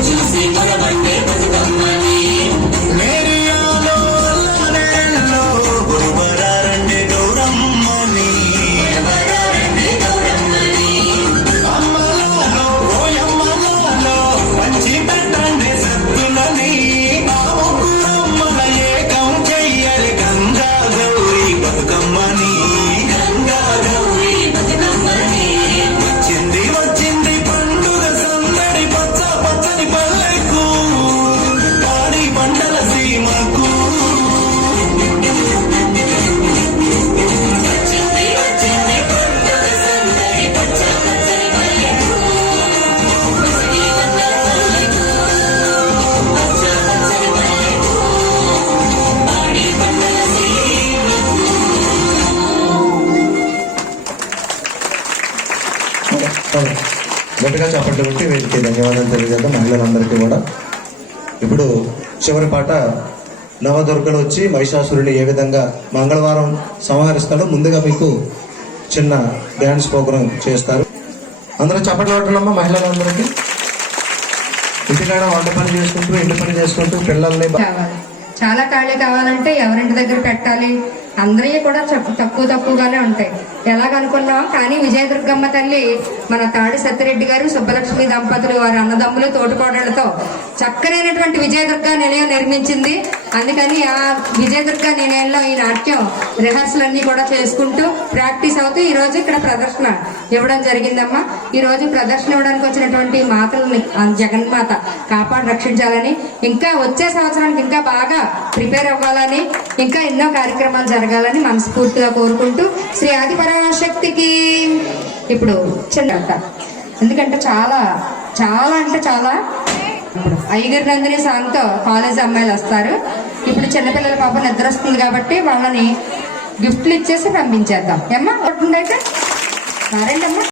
Jesus, గట్టిగా చప్పట్లు కొట్టి వీరికి ధన్యవాదాలు తెలియజేద్దాం. మహిళలందరికీ కూడా. ఇప్పుడు చివరి పాట నవదుర్గలు వచ్చి మహిషాసురుని ఏ విధంగా మంగళవారం సంహరిస్తాడో ముందుగా మీకు చిన్న డ్యాన్స్ ప్రోగ్రాం చేస్తారు. అందరూ చప్పట్లు కొట్టడమ్మా మహిళలందరికీ. ఇంటికాడ వంట పని చేసుకుంటూ ఇంటి పని చేసుకుంటూ పిల్లల్ని చాలా ఖాళీ కావాలంటే ఎవరింటి దగ్గర పెట్టాలి? అందరివి కూడా తక్కువ తక్కువగానే ఉంటాయి. ఎలాగనుకున్నాం? కానీ విజయదుర్గమ్మ తల్లి మన తాడి సత్యరెడ్డి గారు సుబ్బలక్ష్మి దంపతులు వారి అన్నదమ్ములు తోటికోడలతో చక్కనైనటువంటి విజయదుర్గ నిలయం నిర్మించింది. అందుకని ఆ విజయదుర్గ నిలయంలో ఈ నాట్యం రిహర్సల్ అన్ని కూడా చేసుకుంటూ ప్రాక్టీస్ అవుతూ ఈ రోజు ఇక్కడ ప్రదర్శన ఇవ్వడం జరిగిందమ్మా. ఈ రోజు ప్రదర్శన ఇవ్వడానికి వచ్చినటువంటి మాతల్ని జగన్మాత కాపాడు రక్షించాలని ఇంకా వచ్చే సంవత్సరానికి ఇంకా బాగా ప్రిపేర్ అవ్వాలని ఇంకా ఎన్నో కార్యక్రమాలు జరగాలని మనస్ఫూర్తిగా కోరుకుంటూ శ్రీ ఆది పరాశక్తికి ఇప్పుడు చిన్న అంట. ఎందుకంటే చాలా చాలా అంటే చాలా. ఇప్పుడు ఐగర్ నందిని సాంగ్తో కాలేజ్ అమ్మాయిలు వస్తారు. చిన్నపిల్లల పాప నిద్ర వస్తుంది కాబట్టి వాళ్ళని గిఫ్ట్లు ఇచ్చేసి పంపించేద్దాం. ఏమ్మా అయితే రండి అమ్మా